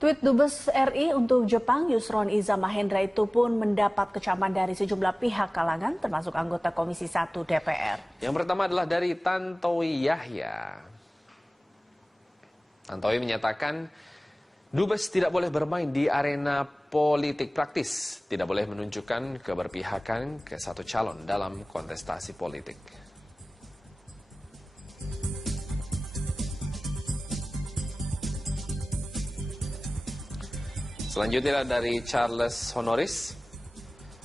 Tweet Dubes RI untuk Jepang, Yusron Iza Mahendra itu pun mendapat kecaman dari sejumlah pihak kalangan, termasuk anggota Komisi 1 DPR. Yang pertama adalah dari Tantowi Yahya. Tantowi menyatakan, Dubes tidak boleh bermain di arena politik praktis, tidak boleh menunjukkan keberpihakan ke satu calon dalam kontestasi politik. Selanjutnya dari Charles Honoris.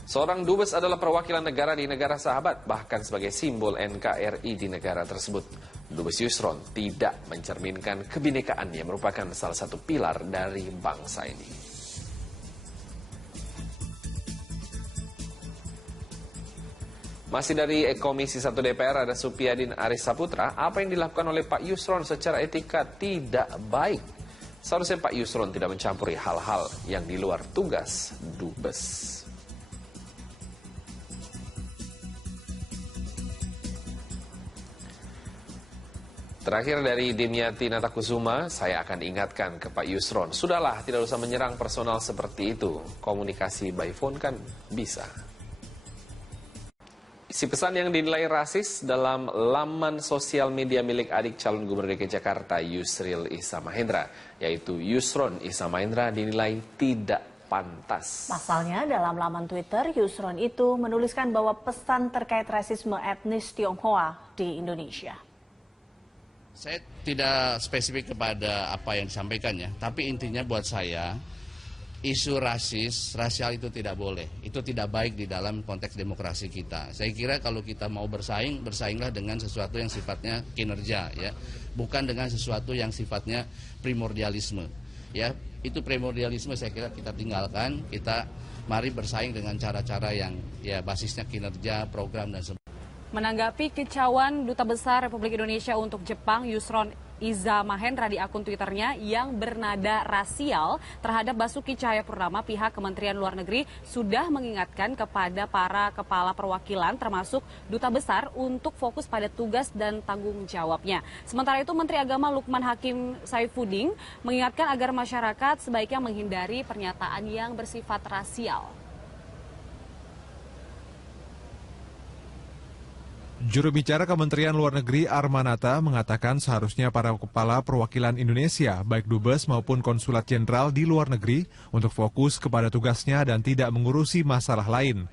Seorang dubes adalah perwakilan negara di negara sahabat, bahkan sebagai simbol NKRI di negara tersebut. Dubes Yusron tidak mencerminkan kebinekaan yang merupakan salah satu pilar dari bangsa ini. Masih dari Komisi 1 DPR ada Supyadin Aris Saputra. Apa yang dilakukan oleh Pak Yusron secara etika tidak baik. Seharusnya Pak Yusron tidak mencampuri hal-hal yang di luar tugas dubes. Terakhir dari Dimyati Natakusuma, saya akan ingatkan ke Pak Yusron, sudahlah tidak usah menyerang personal seperti itu. Komunikasi by phone kan bisa. Isi pesan yang dinilai rasis dalam laman sosial media milik adik calon gubernur DKI Jakarta Yusril Iza Mahendra, yaitu Yusron Iza Mahendra dinilai tidak pantas. Pasalnya dalam laman Twitter, Yusron itu menuliskan bahwa pesan terkait rasisme etnis Tionghoa di Indonesia. Saya tidak spesifik kepada apa yang disampaikan ya, tapi intinya buat saya, isu rasial itu tidak boleh. Itu tidak baik di dalam konteks demokrasi kita. Saya kira kalau kita mau bersaing, bersainglah dengan sesuatu yang sifatnya kinerja, ya, bukan dengan sesuatu yang sifatnya primordialisme. Ya, itu primordialisme saya kira kita tinggalkan. Kita mari bersaing dengan cara-cara yang ya basisnya kinerja, program dan sebagainya. Menanggapi kicauan Duta Besar Republik Indonesia untuk Jepang, Yusron Iza Mahendra di akun Twitternya yang bernada rasial terhadap Basuki Cahayapurnama, pihak Kementerian Luar Negeri sudah mengingatkan kepada para kepala perwakilan termasuk Duta Besar untuk fokus pada tugas dan tanggung jawabnya. Sementara itu Menteri Agama Lukman Hakim Saifuddin mengingatkan agar masyarakat sebaiknya menghindari pernyataan yang bersifat rasial. Juru bicara Kementerian Luar Negeri Armanata mengatakan seharusnya para kepala perwakilan Indonesia, baik dubes maupun konsulat jenderal di luar negeri, untuk fokus kepada tugasnya dan tidak mengurusi masalah lain.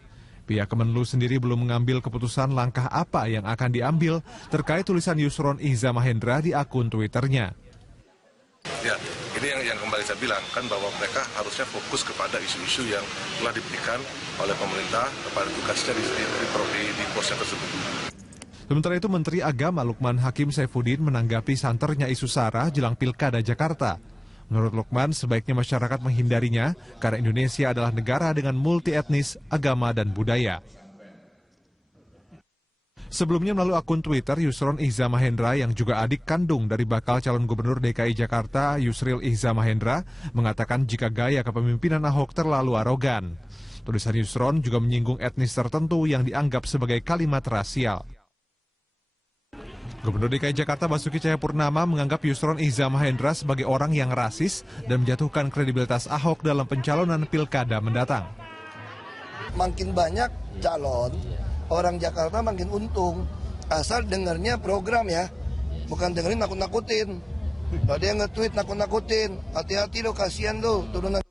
Pihak Kemenlu sendiri belum mengambil keputusan langkah apa yang akan diambil terkait tulisan Yusron Iza Mahendra di akun Twitternya. Ya, ini yang kembali saya bilang kan bahwa mereka harusnya fokus kepada isu-isu yang telah diberikan oleh pemerintah kepada tugasnya di posnya tersebut. Sementara itu Menteri Agama Lukman Hakim Saifuddin menanggapi santernya isu SARA jelang Pilkada Jakarta. Menurut Lukman, sebaiknya masyarakat menghindarinya karena Indonesia adalah negara dengan multi etnis, agama, dan budaya. Sebelumnya melalui akun Twitter, Yusron Iza Mahendra yang juga adik kandung dari bakal calon gubernur DKI Jakarta Yusril Iza Mahendra mengatakan jika gaya kepemimpinan Ahok terlalu arogan. Tulisan Yusron juga menyinggung etnis tertentu yang dianggap sebagai kalimat rasial. Gubernur DKI Jakarta Basuki Cahayapurnama menganggap Yusron Iza Mahendra sebagai orang yang rasis dan menjatuhkan kredibilitas Ahok dalam pencalonan pilkada mendatang. Makin banyak calon, orang Jakarta makin untung. Asal dengarnya program ya, bukan dengerin nakut-nakutin. Kalau dia nge-tweet nakut-nakutin, hati-hati lo, kasihan lo, turunan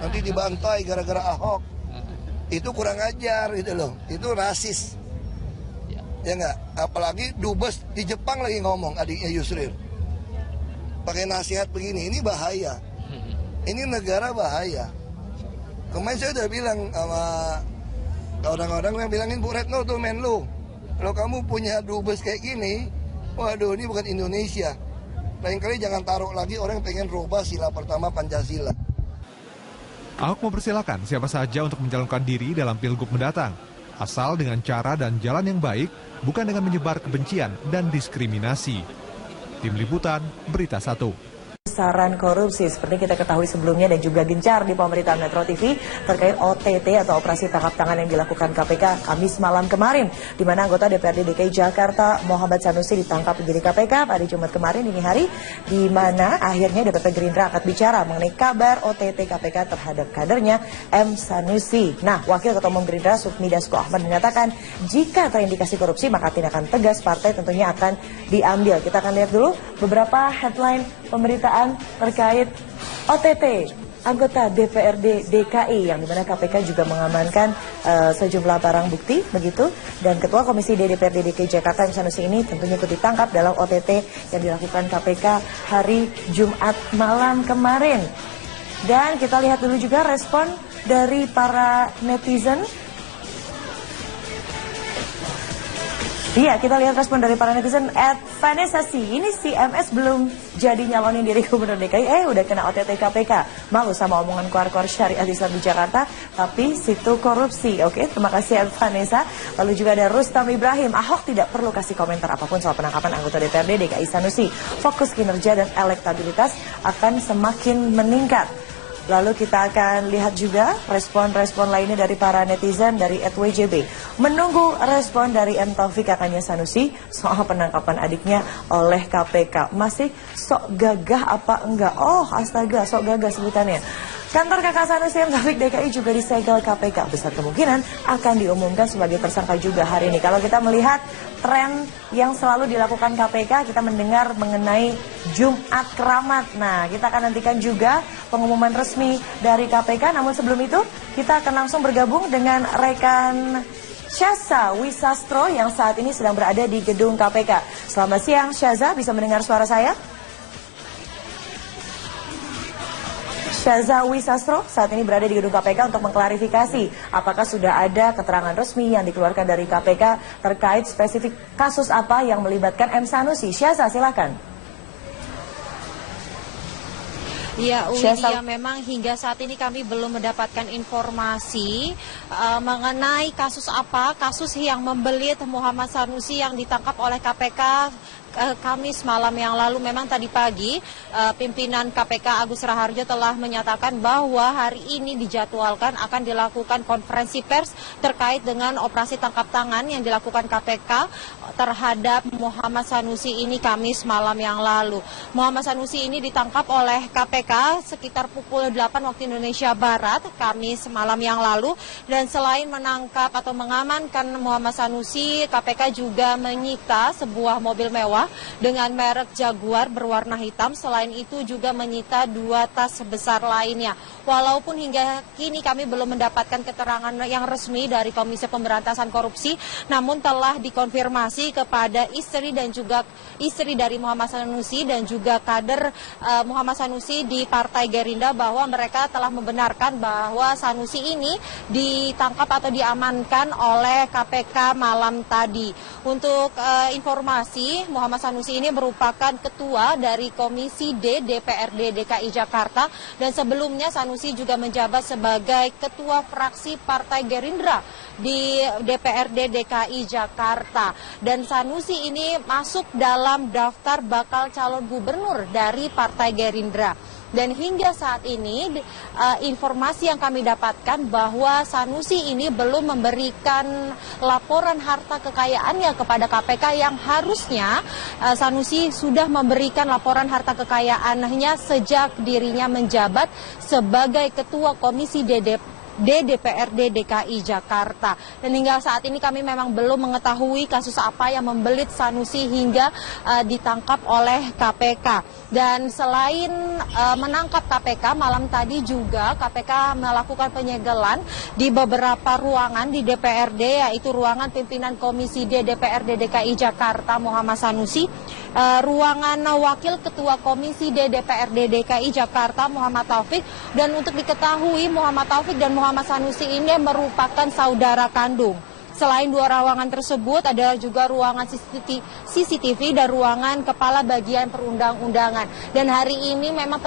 nanti dibantai gara-gara Ahok. Itu kurang ajar gitu loh, itu rasis. Ya enggak, apalagi dubes di Jepang lagi ngomong adiknya Yusril. Pakai nasihat begini, ini bahaya. Ini negara bahaya. Kemarin saya udah bilang sama orang-orang yang bilangin Bu Retno tuh Menlu, kalau kamu punya dubes kayak gini, waduh ini bukan Indonesia. Lain kali jangan taruh lagi orang yang pengen rubah sila pertama Pancasila. Ahok mempersilahkan siapa saja untuk mencalonkan diri dalam Pilgub mendatang, asal dengan cara dan jalan yang baik, bukan dengan menyebar kebencian dan diskriminasi. Tim Liputan, Berita 1. pusaran korupsi. Seperti kita ketahui sebelumnya dan juga gencar di pemberitaan Metro TV terkait OTT atau operasi tangkap tangan yang dilakukan KPK Kamis malam kemarin, di mana anggota DPRD DKI Jakarta Muhammad Sanusi ditangkap penyidik KPK pada Jumat kemarin dini hari, di mana akhirnya DPP Gerindra angkat bicara mengenai kabar OTT KPK terhadap kadernya M. Sanusi. Nah, Wakil Ketua Umum Gerindra Sufmi Dasko Ahmad menyatakan jika terindikasi korupsi maka tindakan tegas partai tentunya akan diambil. Kita akan lihat dulu beberapa headline pemberitaan terkait OTT anggota DPRD DKI, yang dimana KPK juga mengamankan sejumlah barang bukti begitu, dan Ketua Komisi D DPRD DKI Jakarta M. Sanusi ini tentunya ikut ditangkap dalam OTT yang dilakukan KPK hari Jumat malam kemarin. Dan kita lihat dulu juga respon dari para netizen. Iya, kita lihat respon dari para netizen. @Vanessasi, ini si MS belum jadi nyalonin diri Gubernur DKI, udah kena OTT KPK. Malu sama omongan keluar-keluar syariat Islam di Jakarta, tapi situ korupsi. Oke, terima kasih Vanessa. Lalu juga ada Rustam Ibrahim, Ahok tidak perlu kasih komentar apapun soal penangkapan anggota DPRD DKI Sanusi. Fokus kinerja dan elektabilitas akan semakin meningkat. Lalu kita akan lihat juga respon-respon lainnya dari para netizen dari @WJB. Menunggu respon dari M. Taufik kakaknya Sanusi soal penangkapan adiknya oleh KPK. Masih sok gagah apa enggak? Oh astaga, sok gagah sebutannya. Kantor kakak Sanusi M. Taufik DKI juga disegel KPK. Besar kemungkinan akan diumumkan sebagai tersangka juga hari ini. Kalau kita melihat tren yang selalu dilakukan KPK, kita mendengar mengenai Jumat Keramat. Nah, kita akan nantikan juga pengumuman resmi dari KPK. Namun sebelum itu, kita akan langsung bergabung dengan rekan Syaza Wisastro yang saat ini sedang berada di gedung KPK. Selamat siang, Syaza, bisa mendengar suara saya? Syaza Wisastro saat ini berada di gedung KPK untuk mengklarifikasi apakah sudah ada keterangan resmi yang dikeluarkan dari KPK terkait spesifik kasus apa yang melibatkan M. Sanusi. Syaza, silakan. Ya, Widya, memang hingga saat ini kami belum mendapatkan informasi mengenai kasus apa, kasus yang membelit Muhammad Sanusi yang ditangkap oleh KPK Kamis malam yang lalu. Memang tadi pagi pimpinan KPK Agus Raharjo telah menyatakan bahwa hari ini dijadwalkan akan dilakukan konferensi pers terkait dengan operasi tangkap tangan yang dilakukan KPK terhadap Muhammad Sanusi ini Kamis malam yang lalu. Muhammad Sanusi ini ditangkap oleh KPK sekitar pukul 8 waktu Indonesia Barat Kamis malam yang lalu, dan selain menangkap atau mengamankan Muhammad Sanusi, KPK juga menyita sebuah mobil mewah dengan merek Jaguar berwarna hitam. Selain itu juga menyita 2 tas besar lainnya. Walaupun hingga kini kami belum mendapatkan keterangan yang resmi dari Komisi Pemberantasan Korupsi, namun telah dikonfirmasi kepada istri dan juga istri dari Muhammad Sanusi dan juga kader Muhammad Sanusi di Partai Gerindra bahwa mereka telah membenarkan bahwa Sanusi ini ditangkap atau diamankan oleh KPK malam tadi. Untuk informasi, Muhammad Sanusi ini merupakan ketua dari Komisi D DPRD DKI Jakarta, dan sebelumnya Sanusi juga menjabat sebagai ketua fraksi Partai Gerindra di DPRD DKI Jakarta. Dan Sanusi ini masuk dalam daftar bakal calon gubernur dari Partai Gerindra. Dan hingga saat ini informasi yang kami dapatkan bahwa Sanusi ini belum memberikan laporan harta kekayaannya kepada KPK yang harusnya Sanusi sudah memberikan laporan harta kekayaannya sejak dirinya menjabat sebagai Ketua Komisi DPRD DKI Jakarta. Dan hingga saat ini kami memang belum mengetahui kasus apa yang membelit Sanusi hingga ditangkap oleh KPK. Dan selain menangkap KPK, malam tadi juga KPK melakukan penyegelan di beberapa ruangan di DPRD, yaitu ruangan pimpinan Komisi D DPRD DKI Jakarta Muhammad Sanusi, ruangan Wakil Ketua Komisi D DPRD DKI Jakarta Muhammad Taufik. Dan untuk diketahui, Muhammad Taufik dan Muhammad Sanusi ini merupakan saudara kandung. Selain 2 ruangan tersebut, ada juga ruangan CCTV dan ruangan Kepala Bagian Perundang-undangan. Dan hari ini memang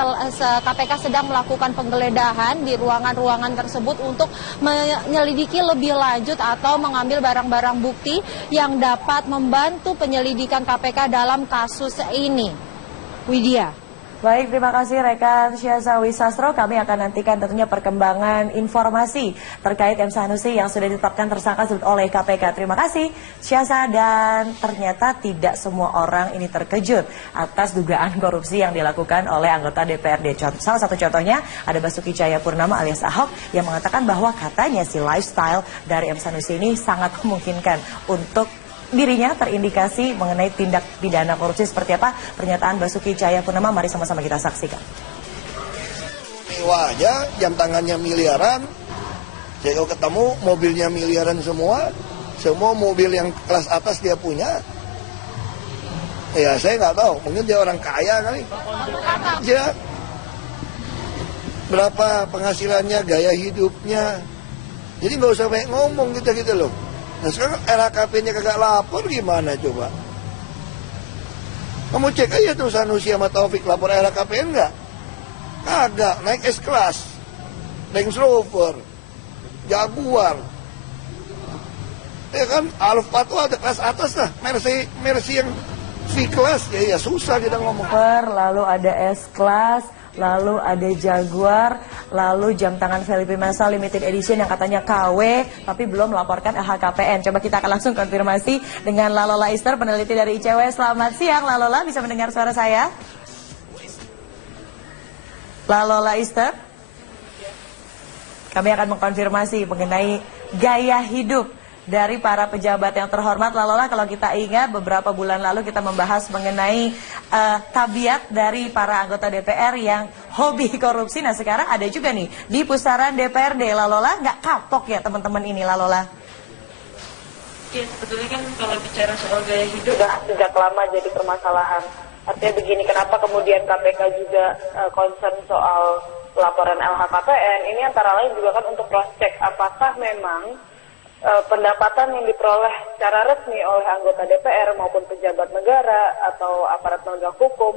KPK sedang melakukan penggeledahan di ruangan-ruangan tersebut untuk menyelidiki lebih lanjut atau mengambil barang-barang bukti yang dapat membantu penyelidikan KPK dalam kasus ini. Widya. Baik, terima kasih rekan Syazawi Sastro. Kami akan nantikan tentunya perkembangan informasi terkait M. Sanusi yang sudah ditetapkan tersangka oleh KPK. Terima kasih Syaza, dan ternyata tidak semua orang ini terkejut atas dugaan korupsi yang dilakukan oleh anggota DPRD. Salah satu contohnya ada Basuki Cahayapurnama alias Ahok yang mengatakan bahwa katanya si lifestyle dari M. Sanusi ini sangat memungkinkan untuk dirinya terindikasi mengenai tindak pidana korupsi. Seperti apa pernyataan Basuki Cahayapurnama? Mari sama-sama kita saksikan. Mewah aja, jam tangannya miliaran. Saya kalau ketemu mobilnya miliaran semua mobil yang kelas atas dia punya. Ya saya nggak tahu, mungkin dia orang kaya kali. Ya, berapa penghasilannya, gaya hidupnya. Jadi nggak usah banyak ngomong gitu loh. Nah sekarang LHKP-nya kagak lapor, gimana coba? Kamu cek aja tuh Sanusi sama Taufik lapor LHKPN nggak? Kagak, naik S-Class, Range Rover, Jaguar. Ya kan, Alfa tuh ada kelas atas lah, Mercy yang V-Class, ya susah kita ngomong. Lalu ada S-Class, lalu ada Jaguar, lalu jam tangan Felipe Massa limited edition yang katanya KW tapi belum melaporkan LHKPN. Coba kita akan langsung konfirmasi dengan Lalola Ister, peneliti dari ICW. Selamat siang Lalola, bisa mendengar suara saya? Lalola Ister, kami akan mengkonfirmasi mengenai gaya hidup dari para pejabat yang terhormat. Lalola, kalau kita ingat beberapa bulan lalu kita membahas mengenai tabiat dari para anggota DPR yang hobi korupsi. Nah sekarang ada juga nih di pusaran DPRD. Lalola, nggak kapok ya teman-teman ini, Lalola? Ya sebetulnya kan kalau bicara soal gaya hidup sejak lama jadi permasalahan. Artinya begini, kenapa kemudian KPK juga concern soal laporan LHKPN? Ini antara lain juga kan untuk cross check apakah memang pendapatan yang diperoleh secara resmi oleh anggota DPR maupun pejabat negara atau aparat penegak hukum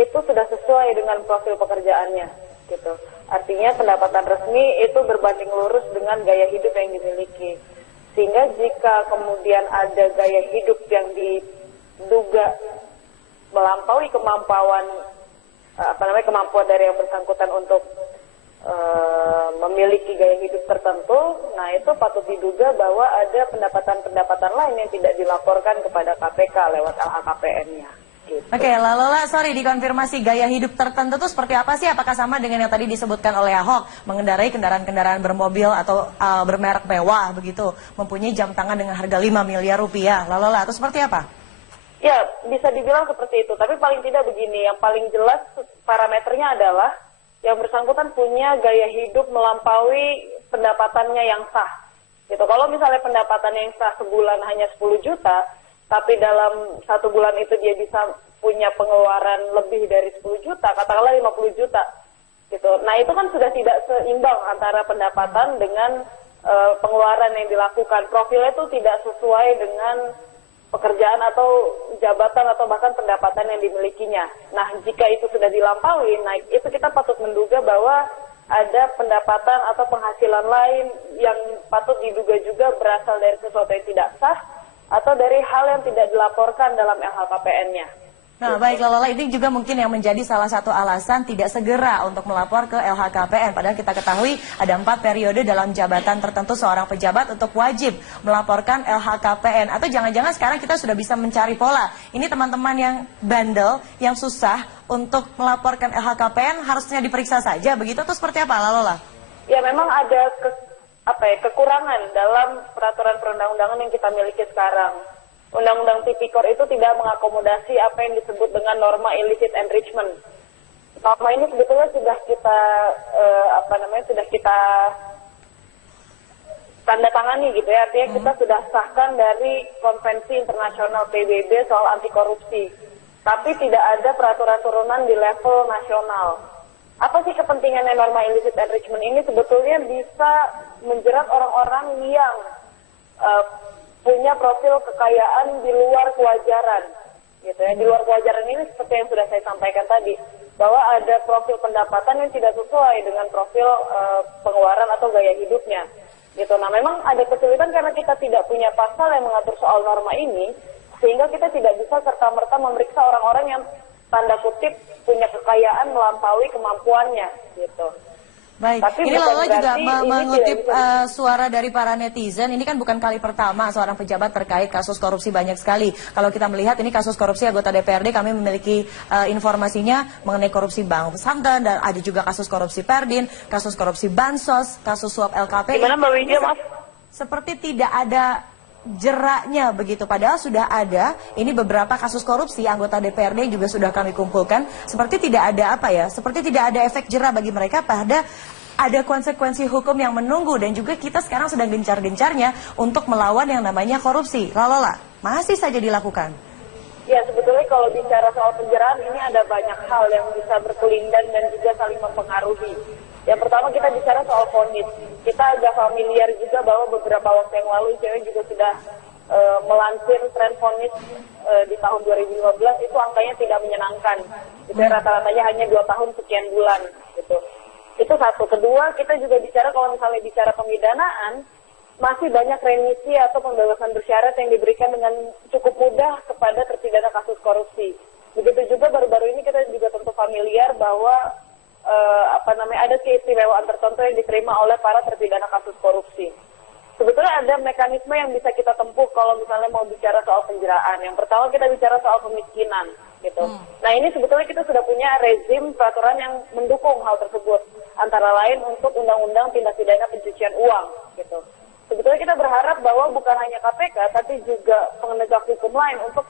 itu sudah sesuai dengan profil pekerjaannya, gitu. Artinya pendapatan resmi itu berbanding lurus dengan gaya hidup yang dimiliki. Sehingga jika kemudian ada gaya hidup yang diduga melampaui kemampuan dari yang bersangkutan untuk memiliki gaya hidup tertentu, nah itu patut diduga bahwa ada pendapatan-pendapatan lain yang tidak dilaporkan kepada KPK lewat LHKPN-nya. Gitu. Oke, Lalola, sorry, dikonfirmasi gaya hidup tertentu itu seperti apa sih? Apakah sama dengan yang tadi disebutkan oleh Ahok, mengendarai kendaraan-kendaraan bermobil atau bermerek mewah begitu, mempunyai jam tangan dengan harga 5 miliar rupiah, Lalola, atau seperti apa? Ya, bisa dibilang seperti itu, tapi paling tidak begini, yang paling jelas parameternya adalah yang bersangkutan punya gaya hidup melampaui pendapatannya yang sah. Gitu. Kalau misalnya pendapatannya yang sah sebulan hanya 10 juta, tapi dalam satu bulan itu dia bisa punya pengeluaran lebih dari 10 juta, katakanlah 50 juta. Gitu. Nah itu kan sudah tidak seimbang antara pendapatan dengan pengeluaran yang dilakukan. Profilnya itu tidak sesuai dengan pekerjaan atau jabatan atau bahkan pendapatan yang dimilikinya. Nah, jika itu sudah dilampaui, nah itu kita patut menduga bahwa ada pendapatan atau penghasilan lain yang patut diduga juga berasal dari sesuatu yang tidak sah atau dari hal yang tidak dilaporkan dalam LHKPN-nya. Nah, baik Lalola, ini juga mungkin yang menjadi salah satu alasan tidak segera untuk melapor ke LHKPN. Padahal kita ketahui ada 4 periode dalam jabatan tertentu seorang pejabat untuk wajib melaporkan LHKPN. Atau jangan-jangan sekarang kita sudah bisa mencari pola. Ini teman-teman yang bandel, yang susah untuk melaporkan LHKPN harusnya diperiksa saja, begitu atau seperti apa, Lalola? Ya, memang ada kekurangan dalam peraturan perundang-undangan yang kita miliki sekarang. Undang-undang Tipikor itu tidak mengakomodasi apa yang disebut dengan norma illicit enrichment. Norma ini sebetulnya sudah kita tanda tangani gitu ya, artinya kita sudah sahkan dari Konvensi Internasional PBB soal anti korupsi. Tapi tidak ada peraturan turunan di level nasional. Apa sih kepentingannya norma illicit enrichment ini? Sebetulnya bisa menjerat orang-orang yang punya profil kekayaan di luar kewajaran, gitu ya. Di luar kewajaran ini seperti yang sudah saya sampaikan tadi, bahwa ada profil pendapatan yang tidak sesuai dengan profil pengeluaran atau gaya hidupnya, gitu. Nah, memang ada kesulitan karena kita tidak punya pasal yang mengatur soal norma ini, sehingga kita tidak bisa serta-merta memeriksa orang-orang yang tanda kutip punya kekayaan melampaui kemampuannya gitu. Baik, Tapi ini bukan Lalola juga berarti ini mengutip tidak bisa suara dari para netizen. Ini kan bukan kali pertama seorang pejabat terkait kasus korupsi banyak sekali. Kalau kita melihat ini kasus korupsi anggota DPRD, kami memiliki informasinya mengenai korupsi bank pesantren, dan ada juga kasus korupsi Perdin, kasus korupsi Bansos, kasus suap LKPI. Gimana Mbak Widya, maaf? Seperti tidak ada jeraknya begitu, padahal sudah ada ini beberapa kasus korupsi anggota DPRD juga sudah kami kumpulkan, seperti tidak ada seperti tidak ada efek jera bagi mereka, pada ada konsekuensi hukum yang menunggu, dan juga kita sekarang sedang gencar-gencarnya untuk melawan yang namanya korupsi. Lalola, masih saja dilakukan. Ya, sebetulnya kalau bicara soal penjeraan ini ada banyak hal yang bisa berkelindan dan juga saling mempengaruhi. Yang pertama kita bicara soal vonis. Kita agak familiar juga bahwa beberapa waktu yang lalu ICW juga sudah melansir tren vonis di tahun 2015 itu angkanya tidak menyenangkan. Itu rata-ratanya hanya 2 tahun sekian bulan gitu. Itu satu. Kedua, kita juga bicara kalau misalnya bicara pemidanaan, masih banyak remisi atau pembebasan bersyarat yang diberikan dengan cukup mudah kepada terpidana kasus korupsi. Begitu juga baru-baru ini kita juga tentu familiar bahwa ada keistimewaan tertentu yang diterima oleh para terpidana kasus korupsi. Sebetulnya ada mekanisme yang bisa kita tempuh kalau misalnya mau bicara soal penjeraan. Yang pertama kita bicara soal pemiskinan, gitu. Nah ini sebetulnya kita sudah punya rezim peraturan yang mendukung hal tersebut. Antara lain untuk undang-undang tindak pidana pencucian uang, gitu. Sebetulnya kita berharap bahwa bukan hanya KPK, tapi juga penegak hukum lain untuk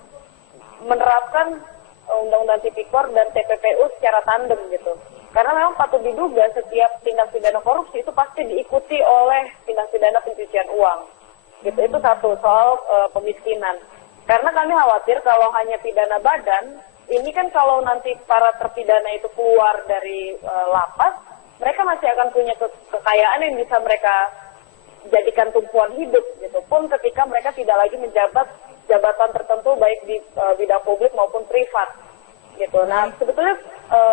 menerapkan undang-undang tipikor dan TPPU secara tandem, gitu. Karena memang patut diduga setiap tindak pidana korupsi itu pasti diikuti oleh tindak pidana pencucian uang. Gitu. Itu satu, soal pemiskinan. Karena kami khawatir kalau hanya pidana badan, ini kan kalau nanti para terpidana itu keluar dari lapas, mereka masih akan punya kekayaan yang bisa mereka jadikan tumpuan hidup, gitu. Pun ketika mereka tidak lagi menjabat jabatan tertentu baik di bidang publik maupun privat, gitu. Nah, sebetulnya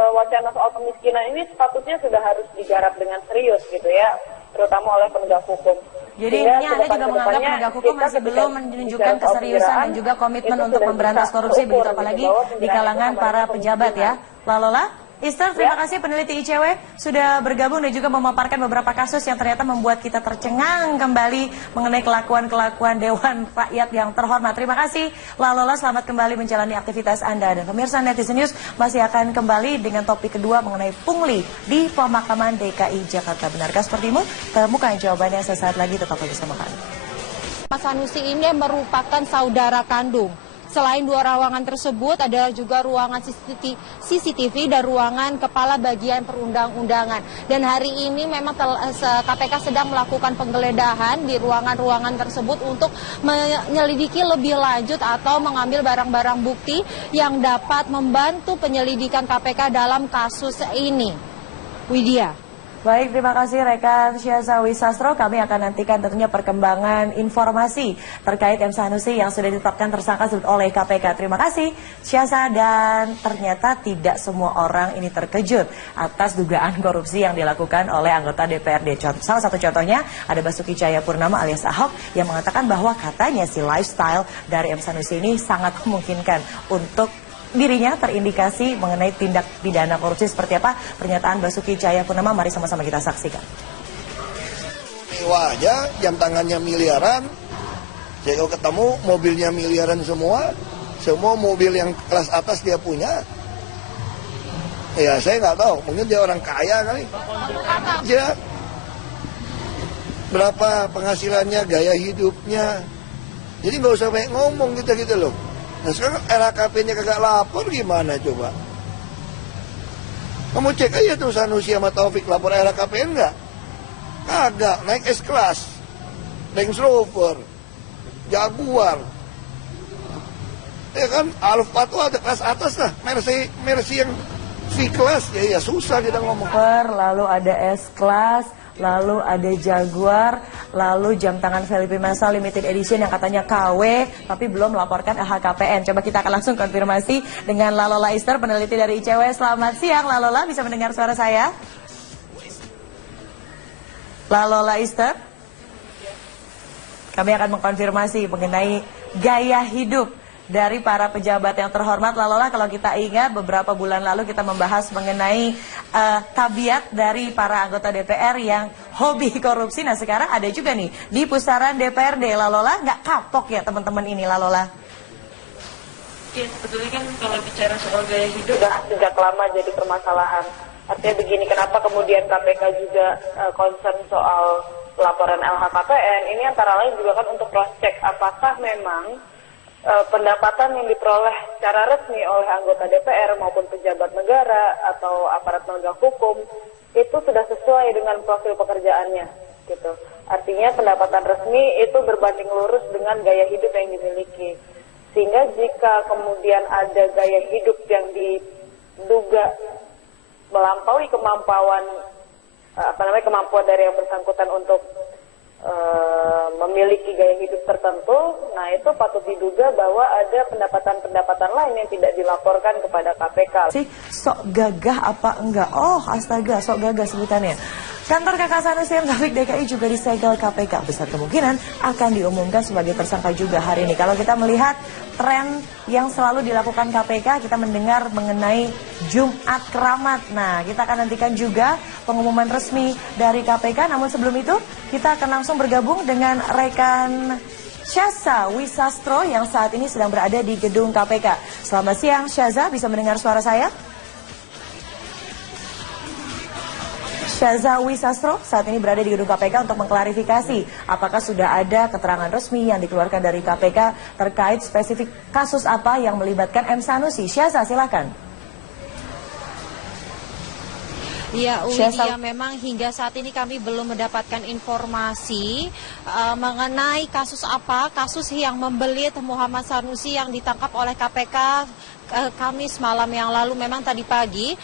wacana soal kemiskinan ini sepatutnya sudah harus digarap dengan serius, gitu ya, terutama oleh penegak hukum. Jadi ini Anda juga menganggap penegak hukum masih belum menunjukkan keseriusan dan juga komitmen untuk memberantas korupsi, begitu apalagi di kalangan para pejabat ya. Lalola? Ister, terima kasih peneliti ICW sudah bergabung dan juga memaparkan beberapa kasus yang ternyata membuat kita tercengang kembali mengenai kelakuan-kelakuan Dewan Rakyat yang terhormat. Terima kasih Lalola, selamat kembali menjalani aktivitas Anda. Dan pemirsa Netizen News masih akan kembali dengan topik kedua mengenai pungli di pemakaman DKI Jakarta. Benarkah sepertimu? Temukan jawabannya sesaat lagi, tetap bersama kami. Mas Sanusi ini merupakan saudara kandung. Selain 2 ruangan tersebut, ada juga ruangan CCTV dan ruangan kepala bagian perundang-undangan. Dan hari ini memang KPK sedang melakukan penggeledahan di ruangan-ruangan tersebut untuk menyelidiki lebih lanjut atau mengambil barang-barang bukti yang dapat membantu penyelidikan KPK dalam kasus ini. Widya. Baik, terima kasih rekan Syaza Wisastro. Kami akan nantikan tentunya perkembangan informasi terkait M. Sanusi yang sudah ditetapkan tersangka oleh KPK. Terima kasih Syaza, dan ternyata tidak semua orang ini terkejut atas dugaan korupsi yang dilakukan oleh anggota DPRD. Salah satu contohnya ada Basuki Cahayapurnama alias Ahok yang mengatakan bahwa katanya si lifestyle dari M. Sanusi ini sangat memungkinkan untuk dirinya terindikasi mengenai tindak pidana korupsi. Seperti apa pernyataan Basuki Cahayapurnama? Mari sama-sama kita saksikan. Mewah aja, jam tangannya miliaran. Saya kalau ketemu mobilnya miliaran semua mobil yang kelas atas dia punya. Ya saya nggak tahu, mungkin dia orang kaya kali. Ya, berapa penghasilannya, gaya hidupnya. Jadi nggak usah banyak ngomong gitu loh. Nah sekarang LHKP-nya kagak lapor, gimana coba? Kamu cek aja tuh Sanusi sama Taufik lapor LHKP enggak? Kagak, naik S-Class, Range Rover, Jaguar. Ya kan, Alphard tuh ada kelas atas lah, Mercy yang V-Class, ya susah kita ngomong. Lalu ada S-Class, lalu ada Jaguar, lalu jam tangan Felipe Massa limited edition yang katanya KW, tapi belum melaporkan LHKPN. Coba kita akan langsung konfirmasi dengan Lalola Ister, peneliti dari ICW. Selamat siang Lalola, bisa mendengar suara saya? Lalola Ister? Kami akan mengkonfirmasi mengenai gaya hidup dari para pejabat yang terhormat. Lalola, kalau kita ingat beberapa bulan lalu kita membahas mengenai tabiat dari para anggota DPR yang hobi korupsi. Nah sekarang ada juga nih di pusaran DPRD. Lalola, nggak kapok ya teman-teman ini, Lalola? Ya, sebetulnya kan kalau bicara soal gaya hidup sejak lama jadi permasalahan. Artinya begini, kenapa kemudian KPK juga concern soal laporan LHKPN, ini antara lain juga kan untuk cross check apakah memang pendapatan yang diperoleh secara resmi oleh anggota DPR maupun pejabat negara atau aparat penegak hukum itu sudah sesuai dengan profil pekerjaannya, gitu. Artinya pendapatan resmi itu berbanding lurus dengan gaya hidup yang dimiliki. Sehingga jika kemudian ada gaya hidup yang diduga melampaui kemampuan dari yang bersangkutan untuk memiliki gaya hidup tertentu, nah itu patut diduga bahwa ada pendapatan-pendapatan lain yang tidak dilaporkan kepada KPK. Sok gagah apa enggak? Oh astaga, sok gagah sebutannya. Kantor KK Sanusi M. Taufik DKI juga disegel KPK. Besar kemungkinan akan diumumkan sebagai tersangka juga hari ini. Kalau kita melihat tren yang selalu dilakukan KPK, kita mendengar mengenai Jumat Keramat. Nah, kita akan nantikan juga pengumuman resmi dari KPK. Namun sebelum itu, kita akan langsung bergabung dengan rekan Syaza Wisastro yang saat ini sedang berada di gedung KPK. Selamat siang, Syaza. Bisa mendengar suara saya? Syaza Wisastro saat ini berada di gedung KPK untuk mengklarifikasi apakah sudah ada keterangan resmi yang dikeluarkan dari KPK terkait spesifik kasus apa yang melibatkan M. Sanusi. Syaza, silakan. Ya, Widya, memang hingga saat ini kami belum mendapatkan informasi mengenai kasus apa, kasus yang membelit Muhammad Sanusi yang ditangkap oleh KPK Kamis malam yang lalu. Memang tadi pagi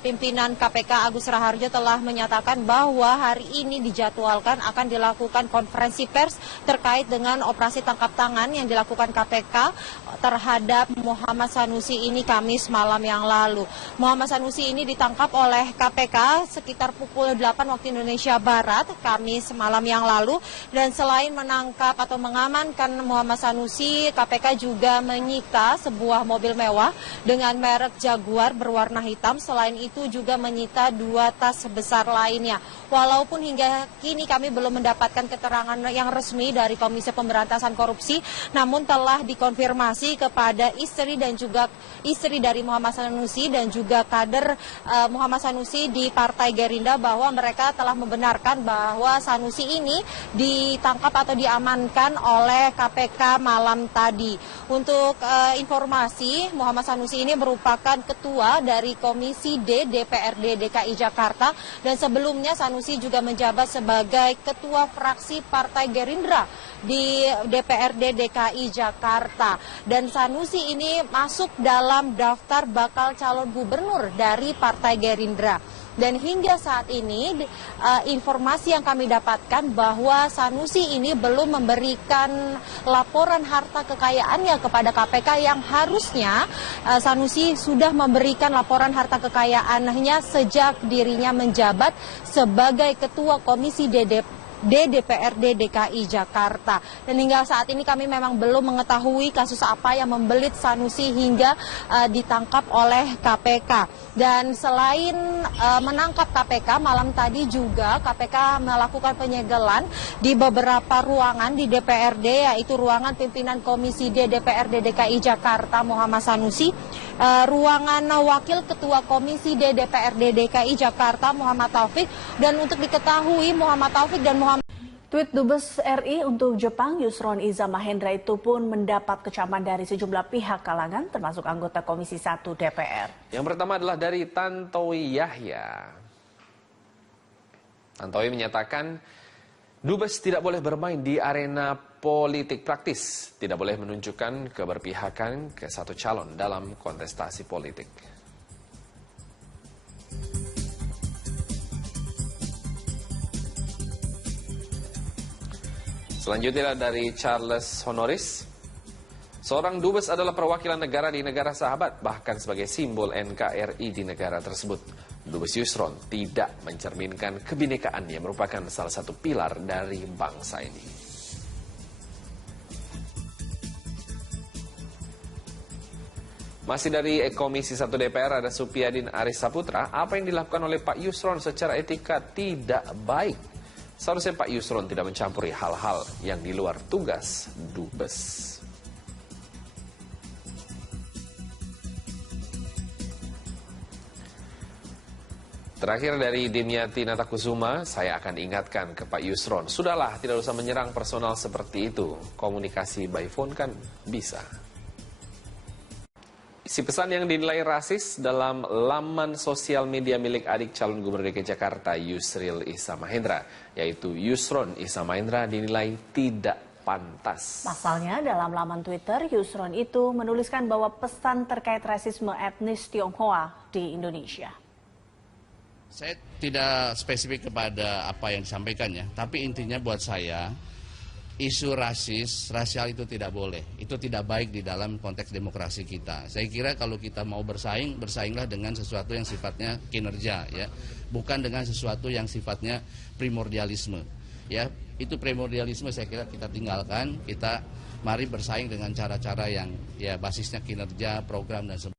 pimpinan KPK Agus Raharjo telah menyatakan bahwa hari ini dijadwalkan akan dilakukan konferensi pers terkait dengan operasi tangkap tangan yang dilakukan KPK terhadap Muhammad Sanusi ini Kamis malam yang lalu. Muhammad Sanusi ini ditangkap oleh KPK sekitar pukul 8 waktu Indonesia Barat Kamis malam yang lalu, dan selain menangkap atau mengamankan Muhammad Sanusi, KPK juga menyita sebuah mobil mewah dengan merek Jaguar berwarna hitam. Selain itu juga menyita 2 tas besar lainnya. Walaupun hingga kini kami belum mendapatkan keterangan yang resmi dari Komisi Pemberantasan Korupsi, namun telah dikonfirmasi kepada istri dan juga istri dari Muhammad Sanusi dan juga kader Muhammad Sanusi di Partai Gerindra bahwa mereka telah membenarkan bahwa Sanusi ini ditangkap atau diamankan oleh KPK malam tadi. Untuk informasi, Muhammad Sanusi ini merupakan ketua dari Komisi D DPRD DKI Jakarta, dan sebelumnya Sanusi juga menjabat sebagai ketua fraksi Partai Gerindra di DPRD DKI Jakarta. Dan Sanusi ini masuk dalam daftar bakal calon gubernur dari Partai Gerindra. Dan hingga saat ini informasi yang kami dapatkan bahwa Sanusi ini belum memberikan laporan harta kekayaannya kepada KPK yang harusnya Sanusi sudah memberikan laporan harta kekayaannya sejak dirinya menjabat sebagai Ketua Komisi DPRD DKI Jakarta. Dan hingga saat ini kami memang belum mengetahui kasus apa yang membelit Sanusi hingga ditangkap oleh KPK. Dan selain menangkap KPK, malam tadi juga KPK melakukan penyegelan di beberapa ruangan di DPRD, yaitu ruangan pimpinan Komisi D DPRD DKI Jakarta Muhammad Sanusi, ruangan Wakil Ketua Komisi D DPRD DKI Jakarta Muhammad Taufik, dan untuk diketahui Muhammad Taufik dan Tweet Dubes RI untuk Jepang Yusron Iza Mahendra itu pun mendapat kecaman dari sejumlah pihak kalangan termasuk anggota Komisi 1 DPR. Yang pertama adalah dari Tantowi Yahya. Tantowi menyatakan Dubes tidak boleh bermain di arena politik praktis, tidak boleh menunjukkan keberpihakan ke satu calon dalam kontestasi politik. Selanjutnya dari Charles Honoris. Seorang dubes adalah perwakilan negara di negara sahabat, bahkan sebagai simbol NKRI di negara tersebut. Dubes Yusron tidak mencerminkan kebinekaan yang merupakan salah satu pilar dari bangsa ini. Masih dari Komisi 1 DPR ada Supyadin Aris Saputra. Apa yang dilakukan oleh Pak Yusron secara etika tidak baik. Seharusnya Pak Yusron tidak mencampuri hal-hal yang di luar tugas Dubes. Terakhir dari Dimyati Natakusuma, saya akan ingatkan ke Pak Yusron. Sudahlah, tidak usah menyerang personal seperti itu. Komunikasi by phone kan bisa. Isi pesan yang dinilai rasis dalam laman sosial media milik adik calon Gubernur DKI Jakarta Yusril Iza Mahendra, yaitu Yusron Iza Mahendra, dinilai tidak pantas. Pasalnya dalam laman Twitter, Yusron itu menuliskan bahwa pesan terkait rasisme etnis Tionghoa di Indonesia. Saya tidak spesifik kepada apa yang disampaikan ya, tapi intinya buat saya, isu rasial itu tidak boleh. Itu tidak baik di dalam konteks demokrasi kita. Saya kira kalau kita mau bersaing, bersainglah dengan sesuatu yang sifatnya kinerja, ya, bukan dengan sesuatu yang sifatnya primordialisme. Ya, itu primordialisme saya kira kita tinggalkan. Kita mari bersaing dengan cara-cara yang ya basisnya kinerja, program dan sebagainya.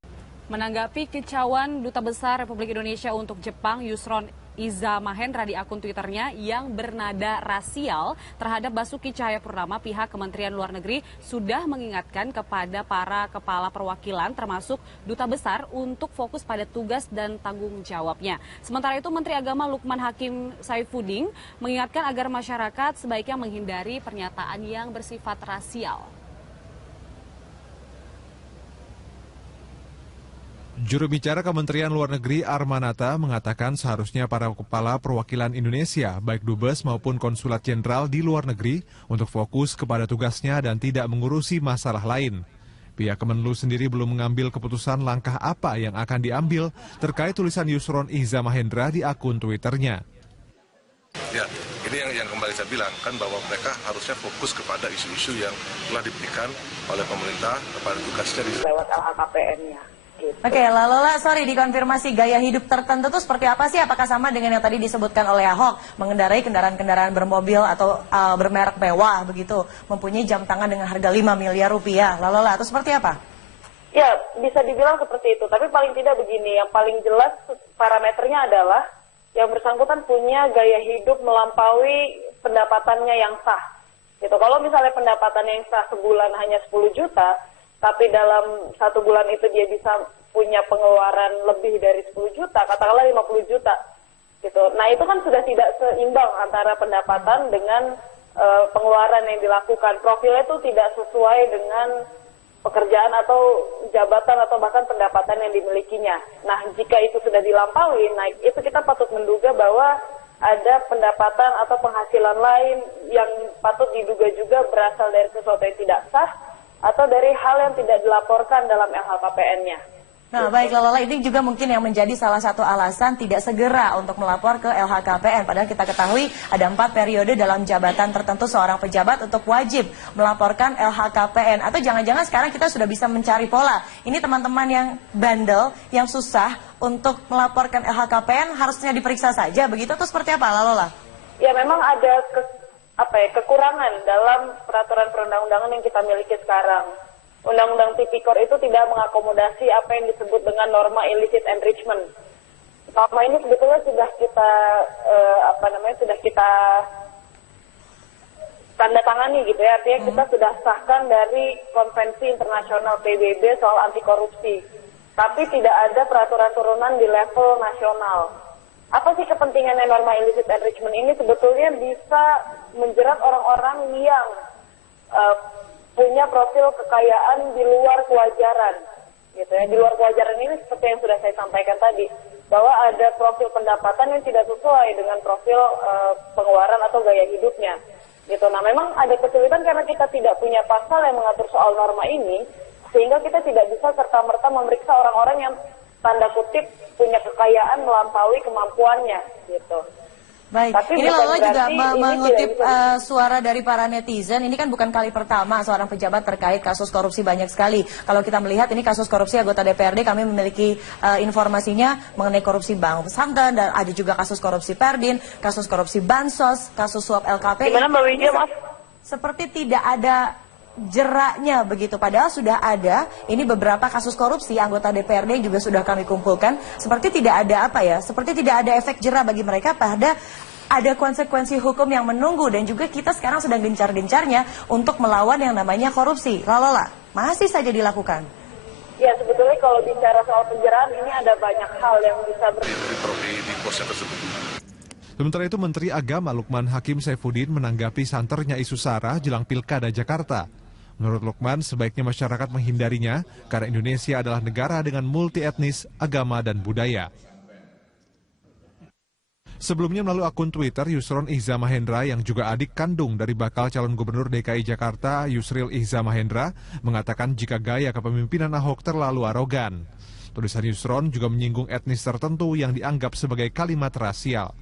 Menanggapi kicauan Duta Besar Republik Indonesia untuk Jepang, Yusron Iza Mahendra di akun Twitternya yang bernada rasial terhadap Basuki Cahayapurnama, pihak Kementerian Luar Negeri sudah mengingatkan kepada para kepala perwakilan termasuk Duta Besar untuk fokus pada tugas dan tanggung jawabnya. Sementara itu Menteri Agama Lukman Hakim Saifuddin mengingatkan agar masyarakat sebaiknya menghindari pernyataan yang bersifat rasial. Juru bicara Kementerian Luar Negeri Armanata mengatakan seharusnya para kepala perwakilan Indonesia, baik Dubes maupun Konsulat Jenderal di luar negeri, untuk fokus kepada tugasnya dan tidak mengurusi masalah lain. Pihak Kemenlu sendiri belum mengambil keputusan langkah apa yang akan diambil terkait tulisan Yusron Iza Mahendra di akun Twitternya. Ya, ini yang kembali saya bilang kan bahwa mereka harusnya fokus kepada isu-isu yang telah diberikan oleh pemerintah kepada tugasnya di lewat LHKPN-nya. Oke, Lalola, sorry, dikonfirmasi gaya hidup tertentu itu seperti apa sih? Apakah sama dengan yang tadi disebutkan oleh Ahok, mengendarai kendaraan-kendaraan bermobil atau bermerek mewah begitu, mempunyai jam tangan dengan harga 5 miliar rupiah, Lalola, atau seperti apa? Ya, bisa dibilang seperti itu, tapi paling tidak begini, yang paling jelas parameternya adalah yang bersangkutan punya gaya hidup melampaui pendapatannya yang sah. Gitu. Kalau misalnya pendapatannya yang sah sebulan hanya 10 juta, tapi dalam 1 bulan itu dia bisa punya pengeluaran lebih dari 10 juta, katakanlah 50 juta. Gitu. Nah itu kan sudah tidak seimbang antara pendapatan dengan pengeluaran yang dilakukan. Profilnya itu tidak sesuai dengan pekerjaan atau jabatan atau bahkan pendapatan yang dimilikinya. Nah jika itu sudah dilampaui, nah itu kita patut menduga bahwa ada pendapatan atau penghasilan lain yang patut diduga juga berasal dari sesuatu yang tidak sah, atau dari hal yang tidak dilaporkan dalam LHKPN-nya. Nah, baik Lalola, ini juga mungkin yang menjadi salah satu alasan tidak segera untuk melapor ke LHKPN. Padahal kita ketahui ada 4 periode dalam jabatan tertentu seorang pejabat untuk wajib melaporkan LHKPN. Atau jangan-jangan sekarang kita sudah bisa mencari pola. Ini teman-teman yang bandel, yang susah untuk melaporkan LHKPN harusnya diperiksa saja, begitu atau seperti apa Lalola? Ya memang ada kekurangan dalam peraturan perundang-undangan yang kita miliki sekarang. Undang-undang Tipikor itu tidak mengakomodasi apa yang disebut dengan norma illicit enrichment. Norma ini sebetulnya sudah kita sudah kita tanda tangani gitu ya, artinya kita sudah sahkan dari Konvensi Internasional PBB soal anti korupsi. Tapi tidak ada peraturan turunan di level nasional. Apa sih kepentingannya norma illicit enrichment ini? Sebetulnya bisa menjerat orang-orang yang punya profil kekayaan di luar kewajaran, gitu ya. Di luar kewajaran ini seperti yang sudah saya sampaikan tadi, bahwa ada profil pendapatan yang tidak sesuai dengan profil pengeluaran atau gaya hidupnya, gitu. Nah, memang ada kesulitan karena kita tidak punya pasal yang mengatur soal norma ini, sehingga kita tidak bisa serta-merta memeriksa orang-orang yang tanda kutip punya kekayaan melampaui kemampuannya, gitu. Baik, ini Lalola juga mengutip suara dari para netizen. Ini kan bukan kali pertama seorang pejabat terkait kasus korupsi banyak sekali. Kalau kita melihat ini kasus korupsi anggota DPRD, kami memiliki informasinya mengenai korupsi Bank Pesantren, dan ada juga kasus korupsi Perdin, kasus korupsi Bansos, kasus suap LKP. Gimana Mbak Widya, Mas? Seperti tidak ada jeraknya begitu. Padahal sudah ada ini beberapa kasus korupsi anggota DPRD juga sudah kami kumpulkan. Seperti tidak ada seperti tidak ada efek jera bagi mereka, pada ada konsekuensi hukum yang menunggu, dan juga kita sekarang sedang gencar-gencarnya untuk melawan yang namanya korupsi. Lalola, masih saja dilakukan. Ya, sebetulnya kalau bicara soal penjeraan ini ada banyak hal yang bisa di posnya tersebut. Sementara itu, Menteri Agama Lukman Hakim Saifuddin menanggapi santernya isu SARA jelang Pilkada Jakarta. Menurut Lukman, sebaiknya masyarakat menghindarinya karena Indonesia adalah negara dengan multi etnis, agama, dan budaya. Sebelumnya melalui akun Twitter, Yusron Iza Mahendra yang juga adik kandung dari bakal calon gubernur DKI Jakarta, Yusril Iza Mahendra, mengatakan jika gaya kepemimpinan Ahok terlalu arogan. Tulisan Yusron juga menyinggung etnis tertentu yang dianggap sebagai kalimat rasial.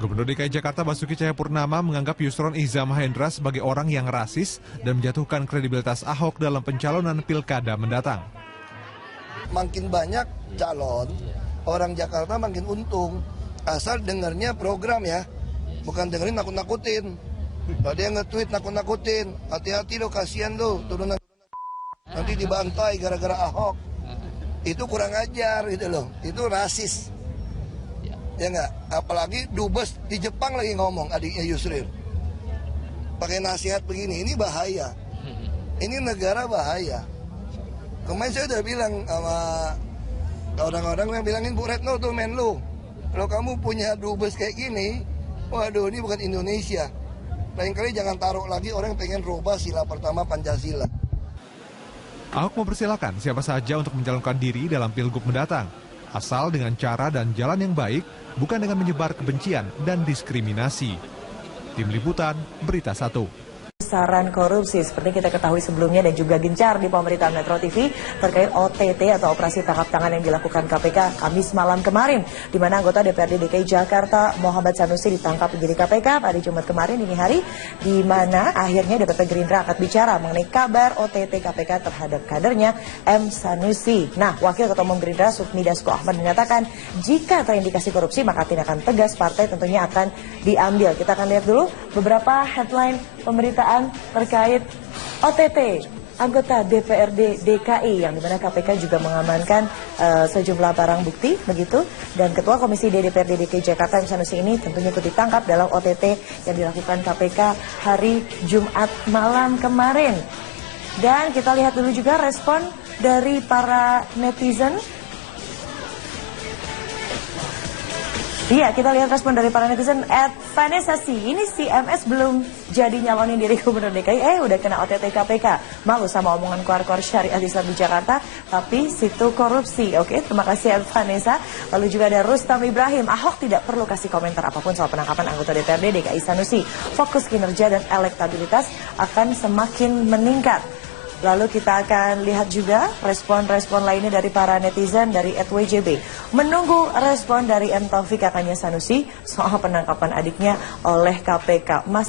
Gubernur DKI Jakarta Basuki Cahayapurnama menganggap Yusron Iza Mahendra sebagai orang yang rasis dan menjatuhkan kredibilitas Ahok dalam pencalonan pilkada mendatang. Makin banyak calon, orang Jakarta makin untung. Asal dengarnya program ya, bukan dengerin nakut-nakutin. Ada yang nge-tweet nakut-nakutin, hati-hati lo, kasihan lo, turunan nanti dibantai gara-gara Ahok. Itu kurang ajar gitu loh, itu rasis. Ya enggak, apalagi dubes di Jepang lagi ngomong, adiknya Yusril. Pakai nasihat begini, ini bahaya. Ini negara bahaya. Kemarin saya udah bilang sama orang-orang yang bilangin, Bu Retno tuh Menlu, kalau kamu punya dubes kayak gini, waduh ini bukan Indonesia. Lain kali jangan taruh lagi orang yang pengen rubah sila pertama Pancasila. Ahok mempersilahkan siapa saja untuk mencalonkan diri dalam Pilgub mendatang, asal dengan cara dan jalan yang baik, bukan dengan menyebar kebencian dan diskriminasi. Tim Liputan, Berita 1. Besaran korupsi seperti kita ketahui sebelumnya dan juga gencar di pemberitaan Metro TV terkait OTT atau operasi tangkap tangan yang dilakukan KPK Kamis malam kemarin, di mana anggota DPRD DKI Jakarta Muhammad Sanusi ditangkap penyidik KPK pada Jumat kemarin dini hari, di mana akhirnya DPP Gerindra angkat bicara mengenai kabar OTT KPK terhadap kadernya M. Sanusi. Nah, Wakil Ketua Umum Gerindra Sufmi Dasko Ahmad menyatakan jika terindikasi korupsi maka tindakan tegas partai tentunya akan diambil. Kita akan lihat dulu beberapa headline pemberitaan terkait OTT anggota DPRD DKI, yang dimana KPK juga mengamankan sejumlah barang bukti begitu, dan Ketua Komisi DPRD DKI Jakarta M. Sanusi ini tentunya ikut ditangkap dalam OTT yang dilakukan KPK hari Jumat malam kemarin. Dan kita lihat dulu juga respon dari para netizen. Iya, kita lihat respon dari para netizen. Vanessa sih, ini si MS belum jadi nyalonin diri gubernur DKI, udah kena OTT KPK. Malu sama omongan keluar-keluar syariah Islam di Jakarta, tapi situ korupsi. Oke, terima kasih Vanessa. Lalu juga ada Rustam Ibrahim, Ahok tidak perlu kasih komentar apapun soal penangkapan anggota DPRD DKI Sanusi. Fokus kinerja dan elektabilitas akan semakin meningkat. Lalu kita akan lihat juga respon-respon lainnya dari para netizen dari @WJB. Menunggu respon dari M. Taufik kakaknya Sanusi soal penangkapan adiknya oleh KPK.